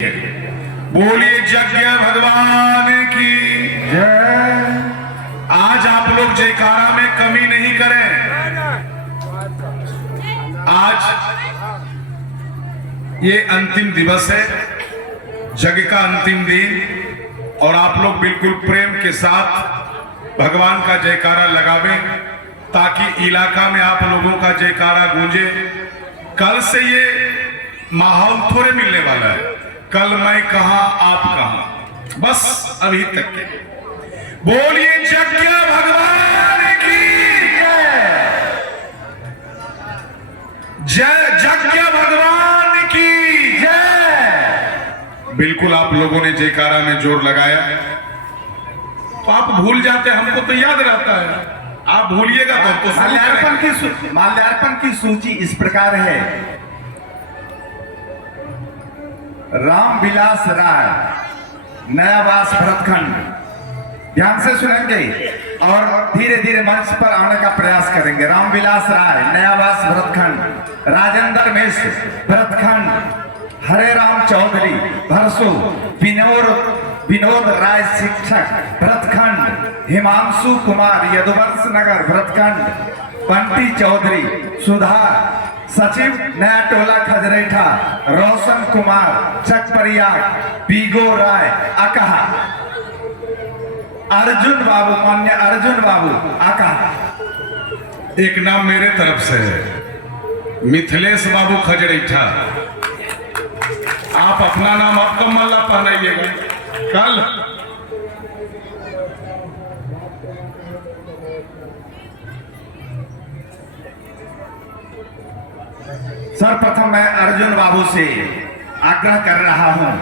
बोलिए यज्ञ भगवान की जय। आज आप लोग जयकारा में कमी नहीं करें। आज ये अंतिम दिवस है, यज्ञ का अंतिम दिन, और आप लोग बिल्कुल प्रेम के साथ भगवान का जयकारा लगावें ताकि इलाका में आप लोगों का जयकारा गूंजे। कल से ये माहौल थोड़े मिलने वाला है, कल मैं कहां आप कहां, बस अभी तक के। बोलिए यज्ञ भगवान की जय, यज्ञ भगवान की जय। बिल्कुल आप लोगों ने जयकारा में जोर लगाया तो आप भूल जाते, हमको तो याद रहता है, आप भूलिएगा तो माल्यार्पण की सूची इस प्रकार है। राम विलास राय, नयावास भरतखंड, ध्यान से सुनेंगे और धीरे धीरे मंच पर आने का प्रयास करेंगे। राम विलास राय, नयावास भरतखंड। राजेंद्र मिश्र, भरतखंड। हरे राम चौधरी, भरसू। विनोद राय, शिक्षक, भरतखंड। हिमांशु कुमार, यदुवंश नगर, भरतखंड। बंटी चौधरी, सुधार, सचिव, नया टोला, खजरेठा। रोशन कुमार, चकपरिया। पीगो राय, अकहा। अर्जुन बाबू, मान्य अर्जुन बाबू, अकहा। एक नाम मेरे तरफ से है, मिथिलेश बाबू खजरेठा। आप अपना नाम आपका मल्ला पहनाइएगा कल। सर्वप्रथम मैं अर्जुन बाबू से आग्रह कर रहा हूं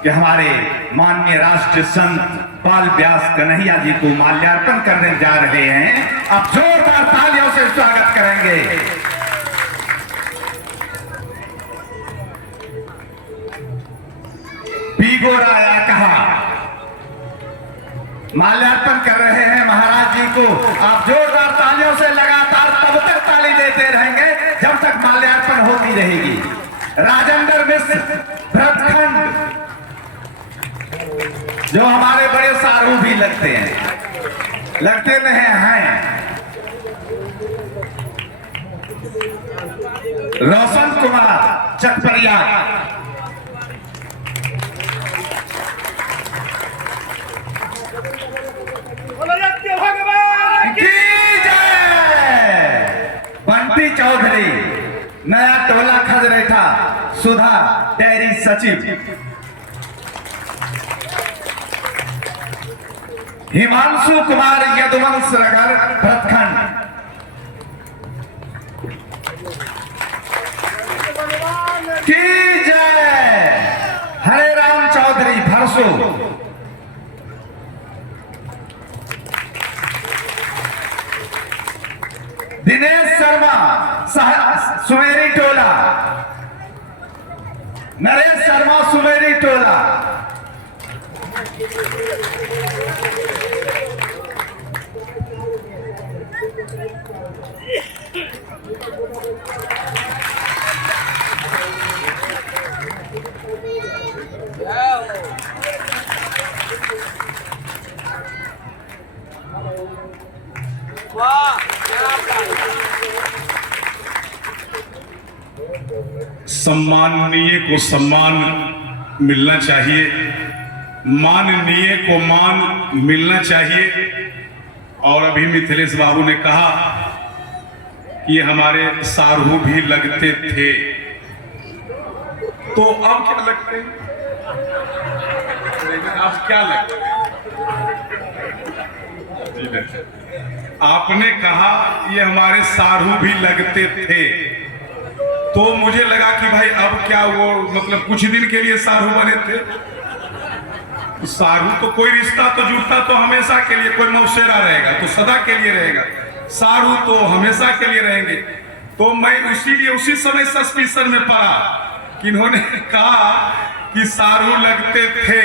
कि हमारे माननीय राष्ट्र संत बाल व्यास कन्हैया जी को माल्यार्पण करने जा रहे हैं। आप जोरदार तालियों से स्वागत करेंगे। पीगो राय कहा माल्यार्पण कर रहे हैं महाराज जी को। आप जोरदार तालियों से लगातार तब तक ताली देते रहेंगे जब तक माल्यार्पण होती रहेगी। राजेंद्र मिश्र, भरतखंड, जो हमारे बड़े सारू भी लगते हैं, लगते नहीं हैं। रोशन कुमार, चकपरिया। भगवान की जय। बंटी चौधरी, नया टोला, खजरेठा। सुधा डेयरी सचिव। हिमांशु कुमार, यदुवंश नगर, भरतखंड। की जय। हरे राम चौधरी, भरसू। दिनेश शर्मा, सुमेरी टोला। नरेश शर्मा, सुमेरी टोला। सम्माननीय को सम्मान मिलना चाहिए, माननीय को मान मिलना चाहिए। और अभी मिथिलेश बाबू ने कहा कि हमारे सारू भी लगते थे, तो अब क्या लगते हैं? आप क्या लगते हैं? आपने कहा ये हमारे सारू भी लगते थे, तो मुझे लगा कि भाई अब क्या वो मतलब कुछ दिन के लिए सारू बने थे। सारू तो कोई रिश्ता तो जुड़ता तो हमेशा के लिए, कोई मौसेरा रहेगा तो सदा के लिए रहेगा, सारू तो हमेशा के लिए रहेंगे। तो मैं इसीलिए उसी समय सस्पिशन में पड़ा कि इन्होंने कहा कि सारू लगते थे,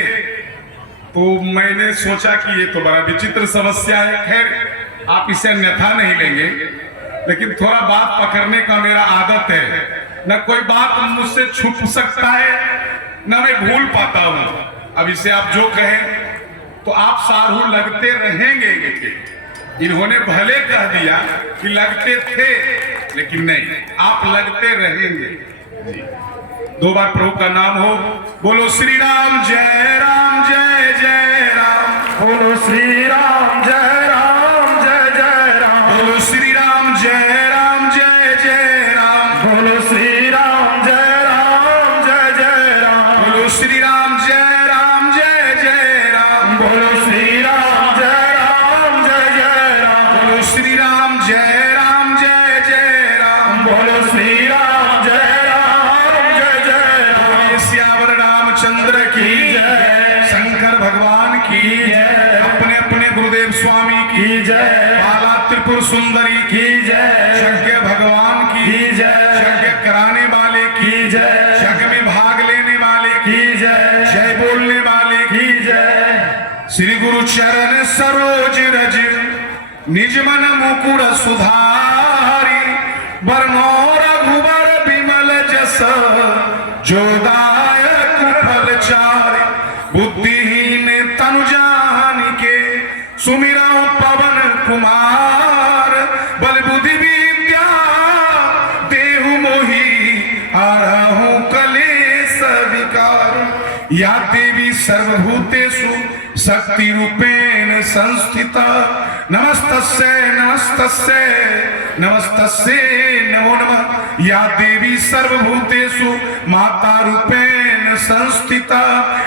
तो मैंने सोचा कि ये तो बड़ा विचित्र समस्या है। खैर आप इसे अन्यथा नहीं लेंगे, लेकिन थोड़ा बात पकड़ने का मेरा आदत है, न कोई बात मुझसे छुप सकता है ना मैं भूल पाता हूं। अब इसे आप जो कहें तो आप सारू लगते रहेंगे। लेकिन इन्होंने भले कह दिया कि लगते थे, लेकिन नहीं, आप लगते रहेंगे जी। 2 बार प्रभु का नाम हो। बोलो श्री राम जय राम जय जय राम। बोलो श्री राम जय राम जय जय राम। बोलो श्री राम जय राम जय जय राम। बोलो श्री राम जय राम जय जय राम। बोलो श्री राम जय राम जय जय राम। बोलो श्री राम जय राम जय जय राम। बोलो श्री राम जय राम जय जय राम। बोलो श्री राम जय राम जय जय राम। बोलिए श्यावर रामचंद्र की जय। शंकर भगवान की जय। अपने अपने गुरुदेव स्वामी की जय। बाला त्रिपुर सुंदरी की जय। यज्ञ भगवान की जय। यज्ञ कराने वाले की जय। यज्ञ में भाग लेने वाले की जय। जय बोलने वाले की जय। श्री गुरु चरण सरोज रज निज मन मुकुर सुधारी बरनो रघुबर बिमल जस जोदायक फलचारी बुद्धिहीन तनु जानिके सुमिरा पवन कुमार बल बुद्धि विद्या देहु मोहि हरहु कलेश विकार या देवी सर्वभूतेषु शक्ति रूपेण संस्थिता नमस्तस्यै नमस्तस्यै नमस्तस्यै नमो नमः। या देवी सर्वभूतेषु माता रूपेण संस्थिता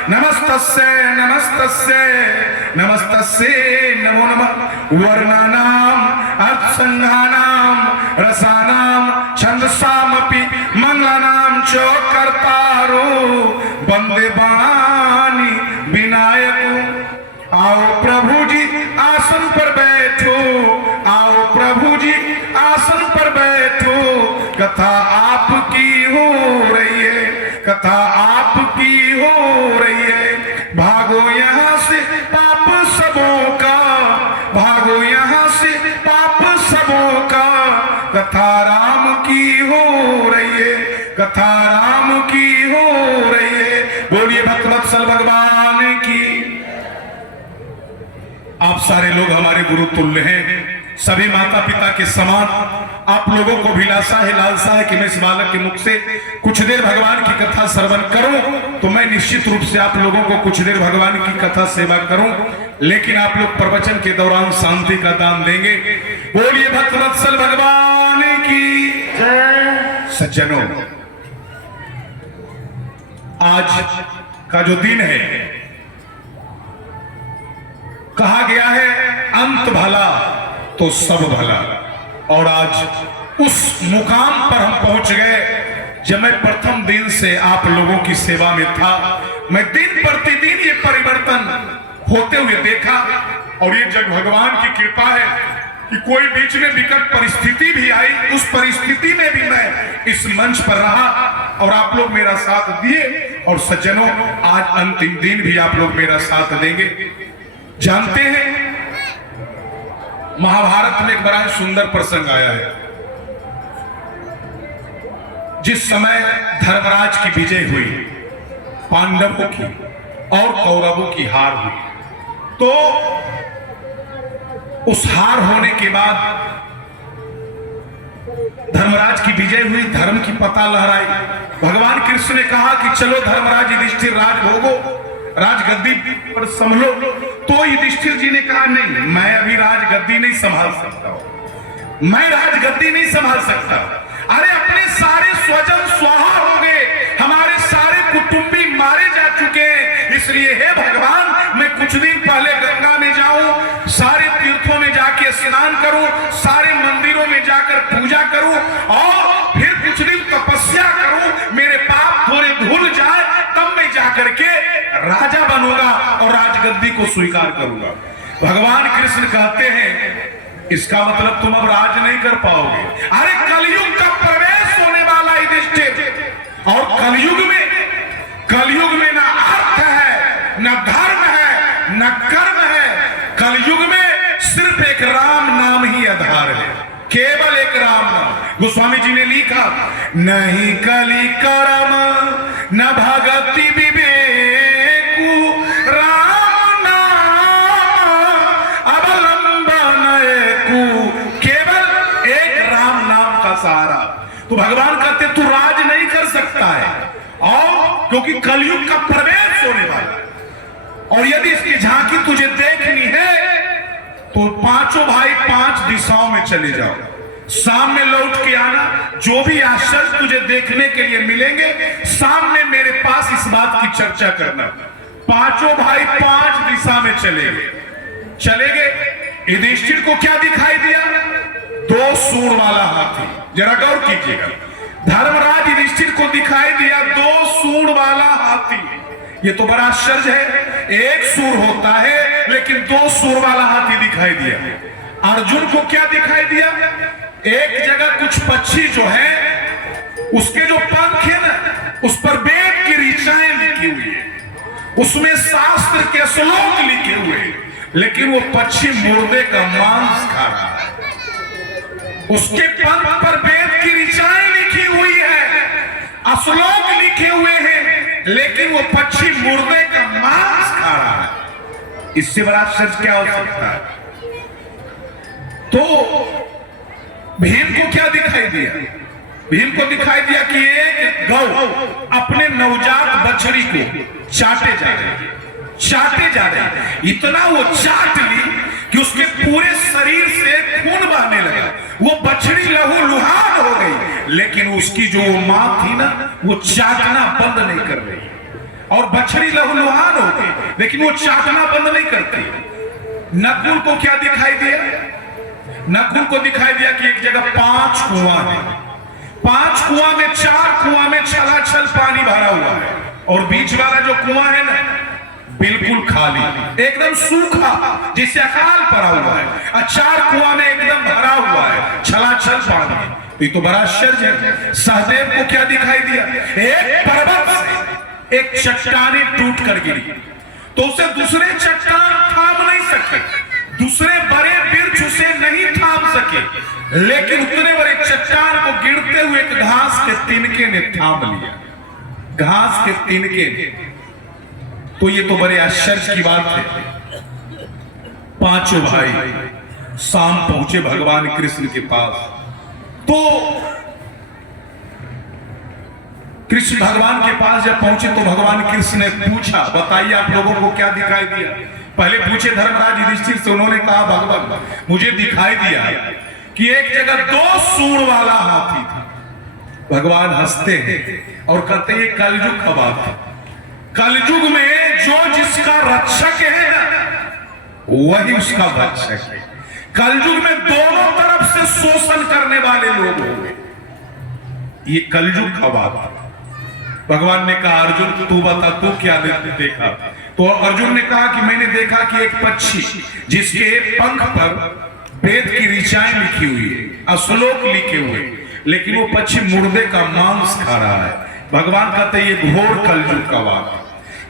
नमस्तस्यै नमस्तस्यै नमस्तस्यै नमो नमः। वर्णानाम अर्थसंघानाम रसानाम छंदसामपि मंगलानाम च कर्तारो वंदे वाणी विनायक। आओ प्रभु जी आसन पर बैठो, आओ प्रभु जी आसन पर बैठो। कथा आपकी हो रही है, कथा आपकी हो रही है। भागो यहाँ से पाप सबों का, भागो यहाँ से पाप सबों का। कथा राम की हो रही है, कथा राम की हो रही है। बोलिए भक्तवत्सल भगवान की। आप सारे लोग हमारे गुरु तुल्य हैं, सभी माता पिता के समान। आप लोगों को भी लालसा है कि मैं इस बालक के मुख से कुछ देर भगवान की कथा श्रवण करूं, तो मैं निश्चित रूप से आप लोगों को कुछ देर भगवान की कथा सेवा करूं। लेकिन आप लोग प्रवचन के दौरान शांति का दान देंगे। बोलिए भक्तवत्सल भगवान की जय। सज्जनों, आज का जो दिन है, कहा गया है अंत भला तो सब भला। और आज उस मुकाम पर हम पहुंच गए जब मैं प्रथम दिन से आप लोगों की सेवा में था। मैं दिन प्रतिदिन ये परिवर्तन होते हुए देखा, और ये जब भगवान की कृपा है कि कोई बीच में विकट परिस्थिति भी आई, उस परिस्थिति में भी मैं इस मंच पर रहा और आप लोग मेरा साथ दिए। और सज्जनों, आज अंतिम दिन भी आप लोग मेरा साथ देंगे। जानते हैं, महाभारत में एक बड़ा सुंदर प्रसंग आया है। जिस समय धर्मराज की विजय हुई, पांडवों की और कौरवों की हार हुई, तो उस हार होने के बाद धर्मराज की विजय हुई, धर्म की पता लहराई। भगवान कृष्ण ने कहा कि चलो धर्मराज युधिष्ठिर राज भोगो, राजगद्दी पर संभलो। तो युधिष्ठिर जी ने कहा नहीं, मैं अभी राजगद्दी नहीं संभाल सकता हूं, मैं राजगद्दी नहीं संभाल सकता। अरे अपने सारे स्वजन स्वाहा हो गए, हमारे सारे कुटुंबी मारे जा चुके हैं, इसलिए हे भगवान, मैं कुछ दिन पहले गंगा में जाऊं, सारे तीर्थों में जाके स्नान करूं, सारे मंदिरों में जाकर पूजा करूं और फिर कुछ दिन तपस्या करूं, मेरे पाप थोड़े धुल जाए, तब मैं जाकर के राजा बनूंगा और राजगद्दी को स्वीकार करूंगा। भगवान कृष्ण कहते हैं इसका मतलब तुम अब राज नहीं कर पाओगे। अरे कलयुग का प्रवेश होने वाला युधिष्ठिर, और कलयुग में ना अर्थ है, न धर्म है, न कर्म है। कलयुग में सिर्फ एक राम नाम ही आधार है, केवल एक राम नाम। गोस्वामी जी ने लिखा, नहीं कली कर्म न भगति विवेकु राम नाम अवलंबन एकु, केवल एक राम नाम का सहारा। तो भगवान कहते तू राज नहीं कर सकता है, और क्योंकि कलयुग का प्रवेश होने वाला है, और यदि इसकी झांकी तुझे देखनी है तो पांचों भाई 5 दिशाओं में चले जाओ, सामने लौट के आना। जो भी आश्चर्य तुझे देखने के लिए मिलेंगे, सामने मेरे पास इस बात की चर्चा करना। पांचों भाई 5 दिशा में चले गए। युधिष्ठिर को क्या दिखाई दिया? 2 सूंड वाला हाथी। जरा गौर कीजिएगा, धर्मराज युधिष्ठिर को दिखाई दिया 2 सूंड वाला हाथी। ये तो बड़ा आश्चर्य है, एक सूर होता है लेकिन 2 सूर वाला हाथी दिखाई दिया। अर्जुन को क्या दिखाई दिया? एक जगह कुछ पक्षी जो है उसके जो पंख है ना, उस पर वेद की ऋचाएं लिखी हुई है, उसमें शास्त्र के श्लोक लिखे हुए, लेकिन वो पक्षी मुर्दे का मांस खा रहा है। उसके पंख पर वेद की ऋचाएं लिखी हुई है, श्लोक लिखे हुए हैं, लेकिन वो पक्षी मुर्दे का मांस खा रहा है। इससे बड़ा आश्चर्य क्या हो सकता है? तो भीम को क्या दिखाई दिया? भीम को दिखाई दिया कि एक गौ अपने नवजात बछड़ी को चाटे जा रहे। इतना वो चाट ली कि उसके पूरे शरीर से खून बहने लगा। वो बछड़ी लहूलुहान हो गई, लेकिन उसकी जो मां थी ना, वो चाटना बंद नहीं कर रही। और बछड़ी लहूलुहान हो गई, लेकिन वो चाटना बंद नहीं करती। नकुल को क्या दिखाई दिया? नकुल को दिखाई दिया कि एक जगह 5 कुआं है। 5 कुआं में 4 कुआं में छलाछल पानी भरा हुआ है, और बीच वाला जो कुआं है ना, बिल्कुल खाली, एकदम सूखा, जिससे अकाल पड़ा हुआ है। और 4 कुआं में एकदम भरा हुआ है, छलाछल पानी। तो ये तो बड़ा आश्चर्य है। सहदेव को क्या दिखाई दिया? एक पर्वत से एक चट्टानी टूट कर गिरी, तो उसे दूसरे चट्टान थाम नहीं सके, दूसरे बड़े वृक्ष उसे नहीं थाम सके, लेकिन उतने बड़े चट्टान को गिरते हुए एक घास के तिनके ने थाम लिया। घास के तिनके ने। तो ये तो बड़े आश्चर्य की बात है। 5 भाई शाम पहुंचे भगवान कृष्ण के पास। तो कृष्ण भगवान के पास जब पहुंचे तो भगवान कृष्ण ने पूछा, बताइए आप लोगों को क्या दिखाई दिया? पहले पूछे धर्मराज युधिष्ठिर से, उन्होंने कहा भगवान मुझे दिखाई दिया कि एक जगह 2 सूंड वाला हाथी था। भगवान हंसते हैं और कहते हैं कलयुग का बात है। कलयुग में जो जिसका रक्षक है ना, वही उसका भक्षक है। कलयुग में दोनों तरफ से शोषण करने वाले लोग होंगे। ये कलयुग का बात है। भगवान ने कहा अर्जुन तू बता, तू क्या देखा? तो अर्जुन ने कहा कि मैंने देखा कि एक पक्षी जिसके पंख पर वेद की ऋचाएं लिखी हुई है, श्लोक लिखे हुए, लेकिन वो पक्षी मुर्दे का मांस खा रहा है। भगवान कहते हैं ये घोर कलयुग का बात है।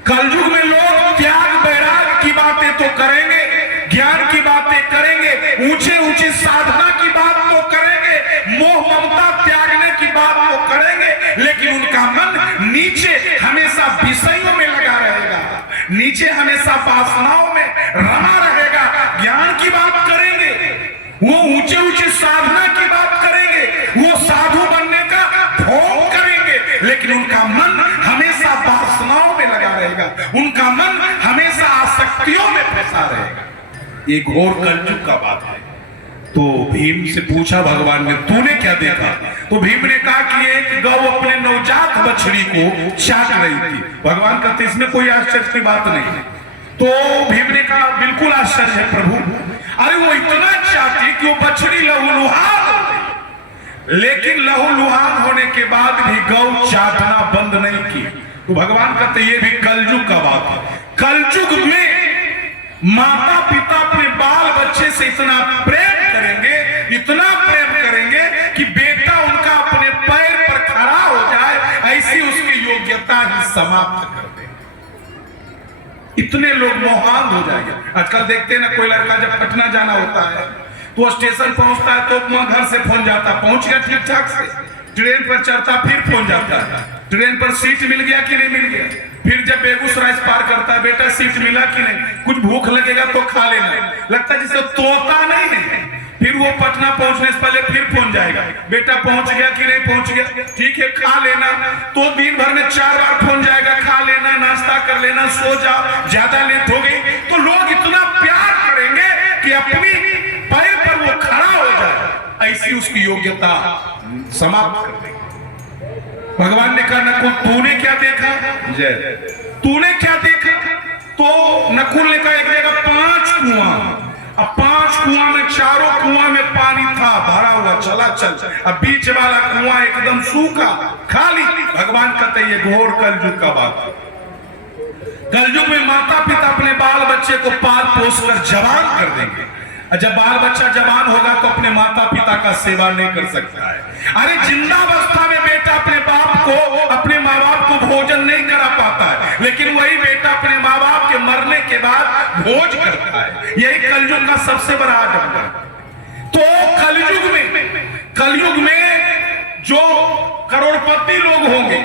कलयुग में लोग त्याग वैराग की बातें तो करेंगे, ज्ञान की बातें करेंगे, ऊंचे ऊंचे साधना की बात तो करेंगे, मोह ममता त्यागने की बात तो करेंगे, लेकिन उनका मन नीचे हमेशा विषयों में लगा रहेगा, नीचे हमेशा वासनाओं में रमा रहेगा। ज्ञान की बात करेंगे, वो ऊंचे ऊंचे साधना की बात करेंगे, वो साधु बनने का भोग करेंगे, लेकिन उनका मन हमेशा वासनाओं में लगा रहेगा, उनका मन हमेशा आसक्तियों में फंसा रहेगा। ये घोर कलयुग का बात है। तो भीम से पूछा भगवान ने तूने क्या देखा? तो भीम ने कहा कि एक गौ अपने नवजात बछड़ी को चाट रही थी। भगवान कहते इसमें कोई आश्चर्य की बात नहीं। तो भीम ने कहा बिल्कुल आश्चर्य है प्रभु। अरे वो इतना चाहती कि वो बछड़ी लहूलुहान हो गई, लेकिन लहूलुहान होने के बाद भी गौ चाटना बंद नहीं की। तो भगवान कहते ये भी कलयुग का बात है। कलयुग में माता पिता अपने बाल बच्चे से इतना प्रेम करेंगे, इतना प्रेम करेंगे कि बेटा उनका अपने पैर पर खड़ा हो जाए, ऐसी उसकी योग्यता ही समाप्त कर दे। इतने लोग मोहान हो जाएंगे। आजकल देखते हैं ना, कोई लड़का जब पटना जाना होता है तो स्टेशन पहुंचता है तो घर से फोन जाता, पहुंच गया ठीक ठाक से, ट्रेन पर चढ़ता फिर फोन जाता है, ट्रेन पर सीट मिल गया कि नहीं मिल गया? फिर जब बेगूसराय से पार करता है, बेटा सीट मिला कि नहीं? कुछ भूख लगेगा तो खा लेना, लगता है जिसे तोता नहीं है। फिर वो पटना पहुंचने से पहले फिर फोन जाएगा, बेटा पहुंच गया कि नहीं पहुंच गया? ठीक है खा लेना। तो दिन भर में 4 बार फोन जाएगा, खा लेना, नाश्ता कर लेना, सो जाओ, ज्यादा लेट हो गई। तो लोग इतना प्यार करेंगे कि अपनी पैर पर वो खड़ा हो जाए, ऐसी उसकी योग्यता समाप्त कर देंगे। भगवान ने कहा नकुल तूने क्या देखा? जय तूने क्या देखा? तो नकुल ने कहा एक जगह 5 कुआं, अब 5 कुआं में चारों कुआं में पानी था भरा हुआ, चला चल, अब बीच वाला कुआं एकदम सूखा खाली। भगवान कहते ये घोर कलयुग का बात है। कलयुग में माता पिता अपने बाल बच्चे को पाल पोस कर जवान कर देंगे, और जब बाल बच्चा जवान होगा तो अपने माता पिता का सेवा नहीं कर सकता है। अरे जिंदावस्था में बेटा अपने बाप को, अपने माँ बाप को भोजन नहीं करा पाता है, लेकिन वही बेटा अपने माँ बाप के मरने के बाद भोज करता है। यही कलयुग का सबसे बड़ा आडंबर है। तो कलयुग में जो करोड़पति लोग होंगे,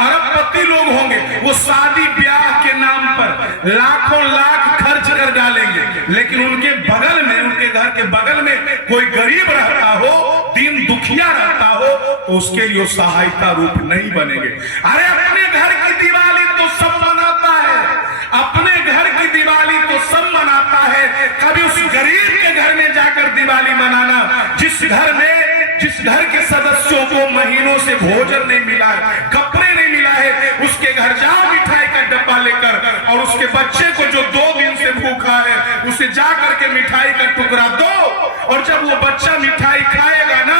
अरबपति लोग होंगे, वो शादी ब्याह के नाम पर लाखों लाख खर्च कर डालेंगे, लेकिन उनके बगल में, उनके घर के बगल में कोई गरीब रहता हो, दीन दुखिया रहता हो, तो उसके लिए सहायता रूप नहीं बनेंगे। अरे अपने घर की दिवाली तो सब मनाता है, अपने घर की दिवाली तो सब मनाता है, कभी उस गरीब के घर में जाकर दिवाली मनाना, जिस घर के सदस्यों को महीनों से भोजन नहीं मिला है, कपड़े नहीं मिला है, उसके घर जाओ मिठाई का डब्बा लेकर, और उसके बच्चे को जो 2 दिन से भूखा है उसे जा करके मिठाई का टुकड़ा दो, और जब वो बच्चा मिठाई खाएगा ना,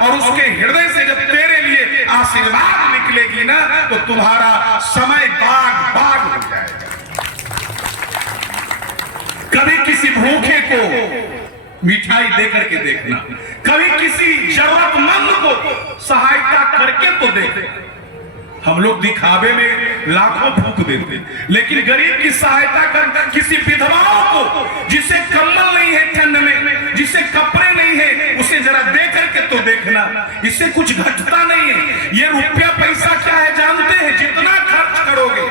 और उसके हृदय से जब तेरे लिए आशीर्वाद निकलेगी ना, तो तुम्हारा समय बाग बाग हो जाएगा। कभी किसी भूखे को मिठाई देकर के देखना, कभी किसी जरूरतमंद को सहायता करके तो देखना। हम लोग दिखावे में लाखों फूंक देते, लेकिन गरीब की सहायता कर, किसी विधवाओं को जिसे कम्बल नहीं है ठंड में, जिसे कपड़े नहीं है, उसे जरा दे करके तो देखना, इससे कुछ घटता नहीं है। ये रुपया पैसा क्या है जानते हैं? जितना खर्च करोगे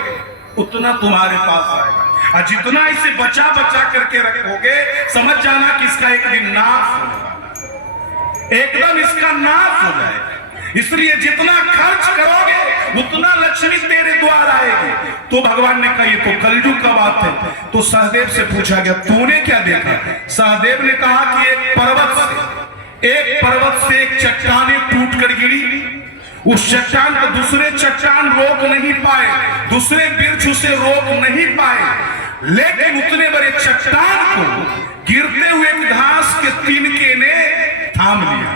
उतना तुम्हारे पास आएगा, और जितना इसे बचा बचा करके रखोगे, समझ जाना कि इसका एक दिन नाश होने वाला, एकदम इसका नाश हो जाएगा। इसलिए जितना खर्च करोगे उतना लक्ष्मी तेरे द्वार आएगी। तो भगवान ने कहा ये तो कलयुग का बात है। तो सहदेव से पूछा गया तूने क्या देखा? सहदेव ने कहा कि एक पर्वत से एक चट्टाने टूट कर गिरी, उस चट्टान को दूसरे चट्टान रोक नहीं पाए, दूसरे वृक्ष उसे रोक नहीं पाए, लेकिन उतने बड़े चट्टान को गिरते हुए घास के तिनके ने थाम लिया।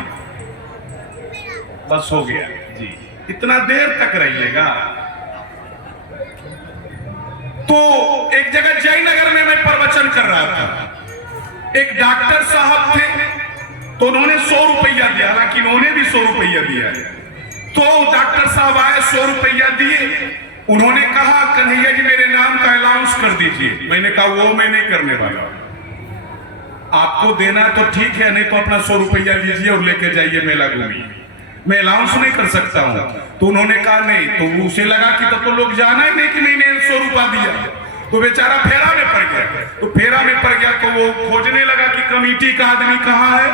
बस हो गया जी, इतना देर तक रहिएगा। तो एक जगह जयनगर में मैं प्रवचन कर रहा था, एक डॉक्टर साहब थे, तो उन्होंने 100 रुपया दिया, हालांकि इन्होंने भी 100 रुपया दिया। तो डॉक्टर साहब आए, 100 रुपया दिए, उन्होंने कहा कन्हैया जी मेरे नाम का अनाउंस कर दीजिए। मैंने कहा वो मैं नहीं करने वाला, आपको देना तो ठीक है, नहीं तो अपना 100 रुपया लीजिए और लेके जाइए मेला घूमिए, मैं अनाउंस नहीं कर सकता हूं। तो उन्होंने कहा नहीं, तो उसे लगा कि तब तो लोग जाना ही नहीं कि मैंने 100 रुपया दिया, तो बेचारा फेरा में पड़ गया। तो फेरा में पड़ गया तो वो खोजने लगा कि कमेटी का आदमी कहाँ है,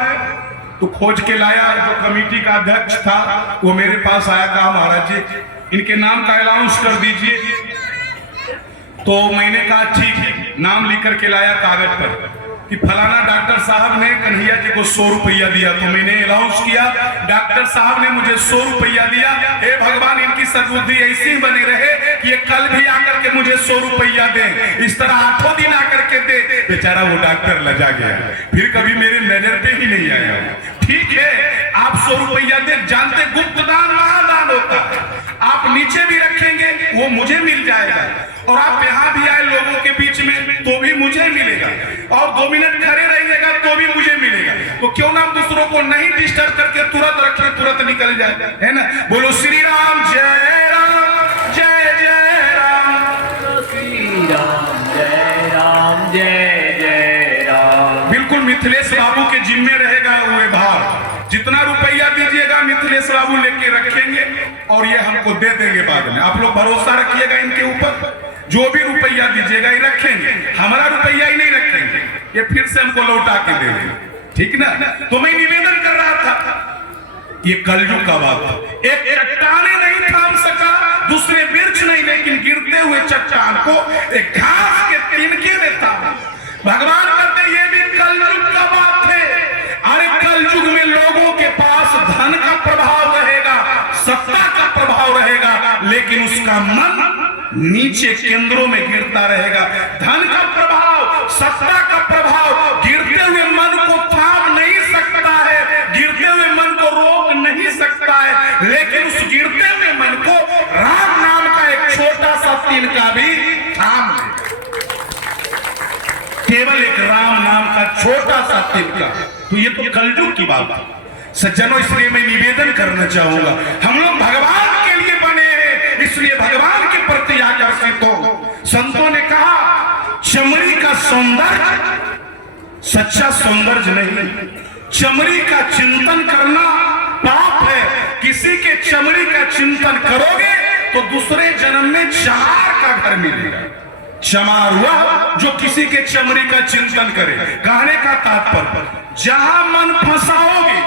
तो खोज के लाया, जो कमेटी का अध्यक्ष था वो मेरे पास आया, कहा महाराज जी इनके नाम का अनाउंस कर दीजिए। तो मैंने कहा ठीक है, नाम लिख करके लाया कागज पर कि फलाना डॉक्टर साहब ने कन्हैया जी को 100 रुपया दिया। तो मैंने अनाउंस किया डॉक्टर साहब ने मुझे 100 रुपया दिया, हे भगवान इनकी सद्बुद्धि ऐसी ही बनी रहे कि ये कल भी आकर के मुझे 100 रुपया दे, इस तरह 8 दिन आकर के दे। बेचारा वो डॉक्टर लजा गया, फिर कभी मेरे नजर पे ही नहीं आया। ठीक है आप 100 रुपया दे, जानते गुप्त दान महादान होता है, आप नीचे भी रखेंगे वो मुझे मिल जाएगा, और आप यहाँ भी आए लोगों के बीच में तो भी मुझे मिलेगा, और 2 मिनट खड़े रहिएगा तो भी मुझे मिलेगा। तो क्यों ना दूसरों को नहीं डिस्टर्ब करके तुरंत रखें, तुरंत निकल जाए, है ना। बोलो श्री राम जय राम जय जय राम, श्री राम जय राम जय जय राम। बिल्कुल मिथिलेश बाबू के जिम्मे रहेगा हुए भार, जितना रुपया दीजिएगा मिथिलेश मुकेश बाबू लेके रखेंगे और ये हमको दे देंगे बाद में। आप लोग भरोसा रखिएगा इनके ऊपर, जो भी रुपया दीजिएगा ये रखेंगे, हमारा रुपया ही नहीं रखेंगे, ये फिर से हमको लौटा के देंगे, ठीक ना। तो मैं निवेदन कर रहा था, ये कलयुग का बात था। एक चट्टाने नहीं थाम सका, दूसरे वृक्ष नहीं, लेकिन गिरते हुए चट्टान को एक घास के तिनके में थामा। भगवान कहते ये भी कलयुग का बात है। अरे कलयुग में लोगों के पास धन का प्रभाव रहेगा, सत्ता का प्रभाव रहेगा, लेकिन उसका मन नीचे केंद्रों में गिरता रहेगा। धन का प्रभाव, सत्ता का प्रभाव गिरते हुए मन को थाम नहीं सकता है, गिरते हुए मन को रोक नहीं सकता है, लेकिन उस गिरते हुए मन को राम नाम का एक छोटा सा तिनका भी थाम ले। केवल एक राम नाम का छोटा सा तिनका। तो ये तो कलयुग की बात है सज्जनों। इसलिए मैं निवेदन करना चाहूंगा, हम लोग भगवान के लिए बने हैं, इसलिए भगवान के प्रति आकर्षित हो। संतों ने कहा चमड़ी का सौंदर्य सच्चा सौंदर्य नहीं, चमड़ी का चिंतन करना पाप है। किसी के चमड़ी का चिंतन करोगे तो दूसरे जन्म में चमार का घर मिलेगा। चमार हुआ जो किसी के चमड़ी का चिंतन करे। कहने का तात्पर्य, जहां मन फंसाओगे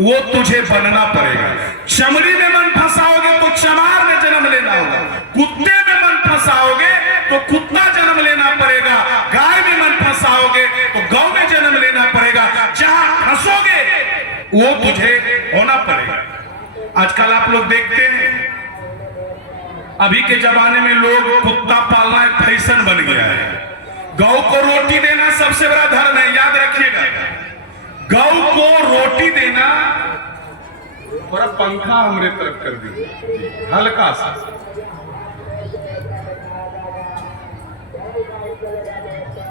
वो तुझे बनना पड़ेगा। चमड़ी में मन फंसाओगे तो चमार में जन्म लेना होगा, कुत्ते में मन फंसाओगे तो कुत्ता जन्म लेना पड़ेगा, गाय में मन फंसाओगे तो गौ में जन्म लेना पड़ेगा। जहां फंसोगे वो तुझे होना पड़ेगा। आजकल आप लोग देखते हैं, अभी के जमाने में लोग कुत्ता पालना एक फैशन बन गया है। गौ को रोटी देना सबसे बड़ा धर्म है, याद रखिएगा। गौ को रोटी देना। थोड़ा पंखा हमरे तरफ कर दीजिए हल्का सा।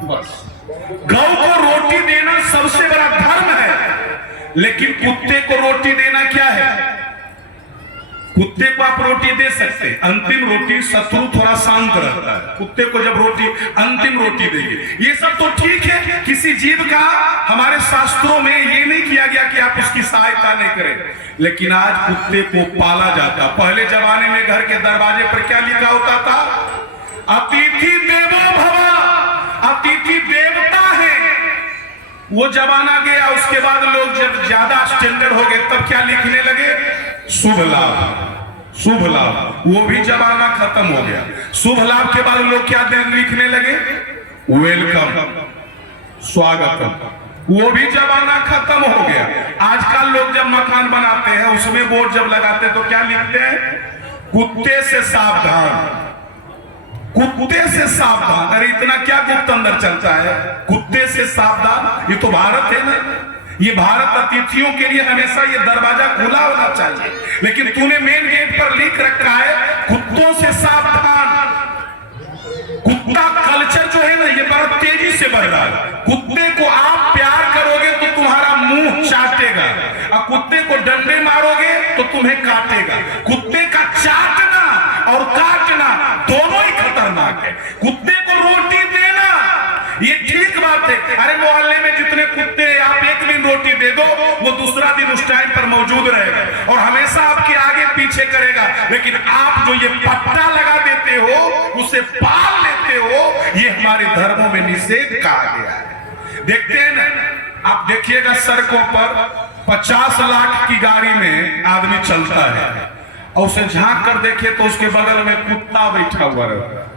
बस, गौ को रोटी देना सबसे बड़ा धर्म है, लेकिन कुत्ते को रोटी देना क्या है? कुत्ते को आप रोटी दे सकते हैं, अंतिम रोटी शत्रु थोड़ा शांत रहता है। कुत्ते को जब रोटी अंतिम रोटी देंगे, ये सब तो ठीक है। किसी जीव का हमारे शास्त्रों में ये नहीं किया गया कि आप उसकी सहायता नहीं करें, लेकिन आज कुत्ते को पाला जाता। पहले जमाने में घर के दरवाजे पर क्या लिखा होता था? अतिथि देवो भव, अतिथि देवता है। वो जमाना गया, उसके बाद लोग जब ज्यादा स्टैंडर्ड हो गए तब क्या लिखने लगे? शुभ लाभ, शुभ लाभ। वो भी जमाना खत्म हो गया। शुभ लाभ के बाद लोग क्या लिखने लगे? वेलकम, स्वागतम। वो भी जमाना खत्म हो गया। आजकल लोग जब मकान बनाते हैं उसमें बोर्ड जब लगाते हैं तो क्या लिखते हैं? कुत्ते से सावधान, कुत्ते से सावधान। अरे इतना क्या गुप्त अंदर चलता है? कुत्ते से सावधान। ये तो भारत है ना, ये भारत अतिथियों के लिए हमेशा ये दरवाजा खुला होना चाहिए, लेकिन तूने मेन गेट पर लिख रखा है कुत्तों से सावधान। कुत्ता कल्चर जो है ना, ये बड़ा तेजी से बढ़ रहा है। कुत्ते को आप प्यार करोगे तो तुम्हारा मुंह चाटेगा, और कुत्ते को डंडे मारोगे तो तुम्हें काटेगा। कुत्ते का चाटना और काटना दोनों ही खतरनाक है। कुत्ते को रोटी देना ये ठीक बात है। अरे मोहल्ले में जितने कुत्ते, आप एक दिन रोटी दे दो, वो दूसरा दिन उस टाइम पर मौजूद रहेगा और हमेशा आपके आगे पीछे करेगा। लेकिन आप जो ये पट्टा लगा देते हो, उसे पाल लेते हो, ये हमारे धर्मों में निषेध कहा गया है। देखते हैं ना, आप देखिएगा सड़कों पर 50 लाख की गाड़ी में आदमी चलता है और उसे झांक कर देखिए तो उसके बगल में कुत्ता बैठा हुआ रहता है,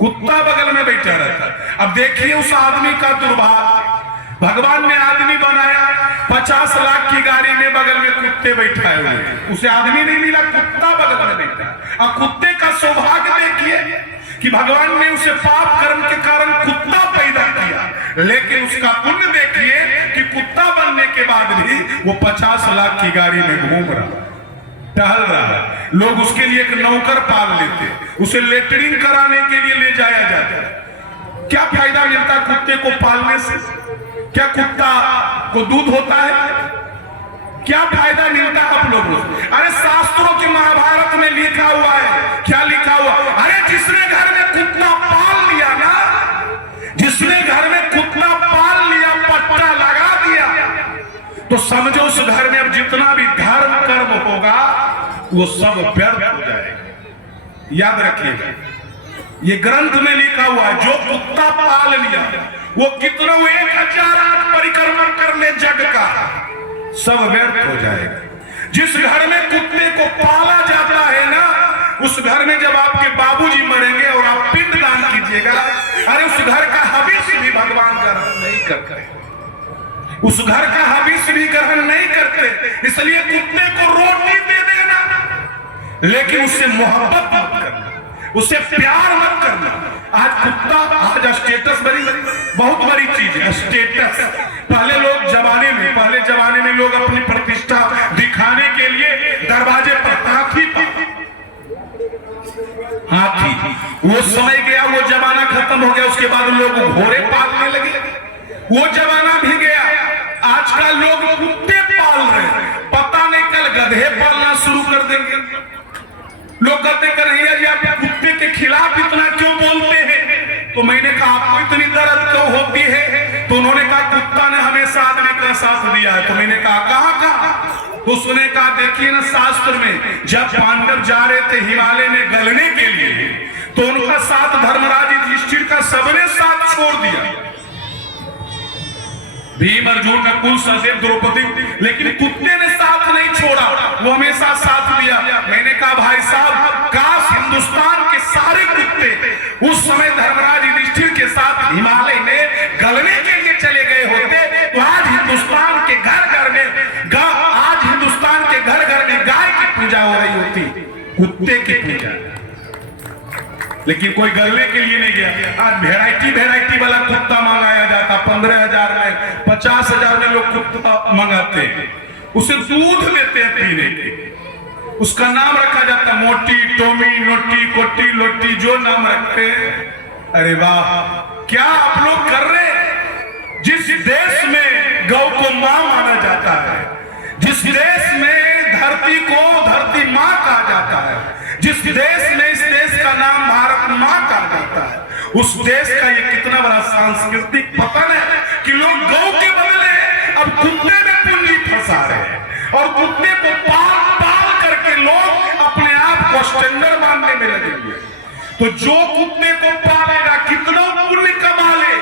कुत्ता बगल में बैठा रहता है। अब देखिए उस आदमी का दुर्भाग्य। भगवान ने आदमी बनाया, 50 लाख की गाड़ी में बगल में कुत्ते बैठाए हुए, उसे आदमी नहीं मिला, कुत्ता बगल में बैठा। अब कुत्ते का सौभाग्य देखिए कि भगवान ने उसे पाप कर्म के कारण कुत्ता पैदा किया, लेकिन उसका पुण्य देखिए कि कुत्ता बनने के बाद भी वो 50 लाख की गाड़ी में घूम रहा, टहल रहा है। लोग उसके लिए एक नौकर पाल लेते, उसे लेटरिंग कराने के लिए ले जाया जाता है। क्या फायदा मिलता कुत्ते को पालने से? क्या कुत्ता को दूध होता है? क्या फायदा मिलता आप लोगों को? अरे शास्त्रों के महाभारत में लिखा हुआ है, क्या लिखा हुआ? अरे जिसने घर में कुत्ता पाल लिया ना, जिसने घर में कुत्ता पाल लिया, पट्टा लगा दिया, तो समझो उस घर में अब जितना भी धर्म कर्म होगा वो सब व्यर्थ हो जाएगा। याद रखिएगा, ये ग्रंथ में लिखा हुआ है, जो कुत्ता पाल लिया वो कितना 1008 परिक्रमा कर ले जग का, सब व्यर्थ हो जाएगा। जिस घर में कुत्ते को पाला जाता है ना, उस घर में जब आपके बाबूजी मरेंगे और आप पिंडदान कीजिएगा, अरे उस घर का हविष्य भी भगवान ग्रहण नहीं करते, उस घर का हविष्य भी ग्रहण नहीं करते। इसलिए कुत्ते को रोटी दे देना, लेकिन उससे मोहब्बत मत करना, उससे प्यार मत करना। आज कुत्ता, आज स्टेटस बहुत बड़ी चीज है, स्टेटस। पहले जमाने में लोग अपनी प्रतिष्ठा दिखाने के लिए दरवाजे पर हाथी, वो समय गया, वो जमाना खत्म हो गया। उसके बाद लोग घोड़े पालने लगे, वो जमाना भी गया। आजकल लोग कुत्ते पाल रहे हैं, पता नहीं कल गधे पालना शुरू कर देंगे। लोग कहते कन्हैया जी आप कुत्ते के खिलाफ इतना क्यों बोलते हैं? तो मैंने कहा आपको इतनी दर्द क्यों होती है? तो उन्होंने कहा कुत्ता ने हमेशा आदमी का साथ दिया है। तो मैंने कहा कहाँ? तो उसने कहा देखिए ना, शास्त्र में जब पांडव जा रहे थे हिमालय में गलने के लिए, तो उनका साथ धर्मराज युधिष्ठिर का सबने साथ छोड़ दिया। भीम अर्जुन का कुल सहदेव द्रौपदी, लेकिन कुत्ते ने साथ नहीं छोड़ा, वो हमेशा साथ दिया। मैंने कहा भाई साहब, काश हिंदुस्तान के सारे कुत्ते उस समय धर्मराज युधिष्ठिर के साथ हिमालय में गलने के लिए चले गए होते, तो आज हिंदुस्तान के घर घर में गाय की पूजा हो रही होती, कुत्ते की पूजा। लेकिन कोई गलने के लिए नहीं गया। आज वेराइटी वाला कुत्ता मंगाया जाता, 15,000 में 50,000 में लोग कुत्ता मंगाते हैं, उसे दूध देते हैं पीने के, उसका नाम रखा जाता मोटी, टोमी, नोटी, कोटी, लोटी, जो नाम रखते हैं। अरे वाह, क्या आप लोग कर रहे हैं? जिस देश में गौ को मां माना जाता है, जिस देश में धरती को धरती मां कहा जाता है, जिस देश में इस देश का नाम भारत मां कहा जाता है, उस देश का ये कितना बड़ा सांस्कृतिक पतन है कि लोग गौ के बदले अब कुत्ते में पूंजी फंसा रहे हैं, और कुत्ते को पाल करके लोग अपने आप को स्टैंडर्ड मानने में लगे हुए। तो जो कुत्ते को पालेगा कितना पुण्य कमा ले,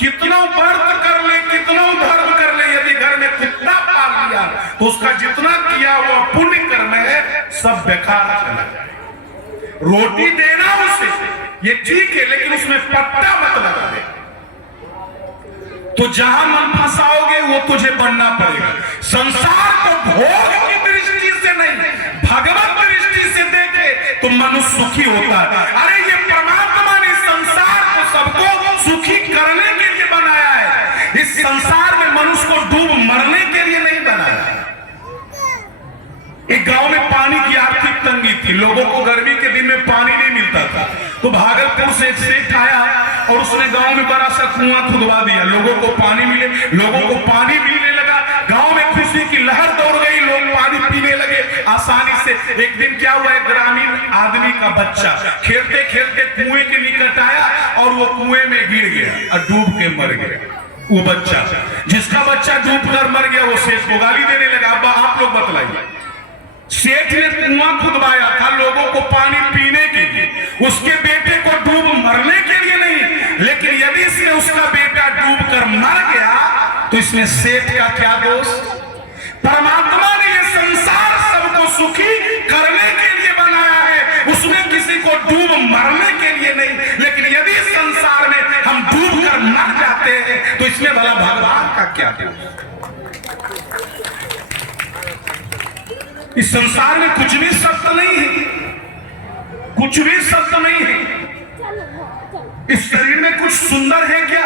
कितना व्रत कर ले, कितना धर्म कर ले, यदि घर में कुत्ता पाल लिया तो उसका जितना किया हुआ पुण्य कर्म है सब बेकार चला जाए। रोटी देना उसे ये ठीक है, लेकिन उसमें पट्टा मत लगा दे। तो जहां मन फंसाओगे वो तुझे बनना पड़ेगा। संसार को भोग की दृष्टि से नहीं, भगवत दृष्टि से देखे तो मनुष्य सुखी होता है। अरे ये परमात्मा ने संसार को सबको सुखी करने के लिए बनाया है। इस संसार में मनुष्य को डूब मरने के लिए नहीं बनाया। एक गांव में पानी की आर्थिक तंगी थी, लोगों को गर्मी के दिन में पानी नहीं मिलता था। तो भागलपुर से एक सेठ आया और उसने गांव में बड़ा सा कुआं खुदवा दिया, लोगों को पानी मिले। लोगों को पानी मिलने लगा, गांव में खुशी की लहर दौड़ गई, लोग पानी पीने लगे आसानी से। एक दिन क्या हुआ, एक ग्रामीण आदमी का बच्चा खेलते खेलते कुएं के निकट आया और वो कुएं में गिर गया और डूब के मर गया। वो बच्चा, जिसका बच्चा डूब कर मर गया, वो सेठ को गाली देने लगा। अब आप लोग बतलाइए, सेठ ने कुआं खुदवाया था लोगों को पानी पीने के लिए, उसके बेटे को डूब मरने के लिए नहीं। लेकिन यदि इसने उसका बेटा डूब कर मर गया तो इसमें सेठ का क्या दोष? परमात्मा ने ये संसार सबको सुखी करने के लिए बनाया है, उसने किसी को डूब मरने के लिए नहीं। लेकिन यदि इस संसार में हम डूब कर मर जाते हैं तो इसमें भला भगवान का क्या दोष? इस संसार में कुछ भी सत्य नहीं है, कुछ भी सत्य नहीं है। इस शरीर में कुछ सुंदर है क्या?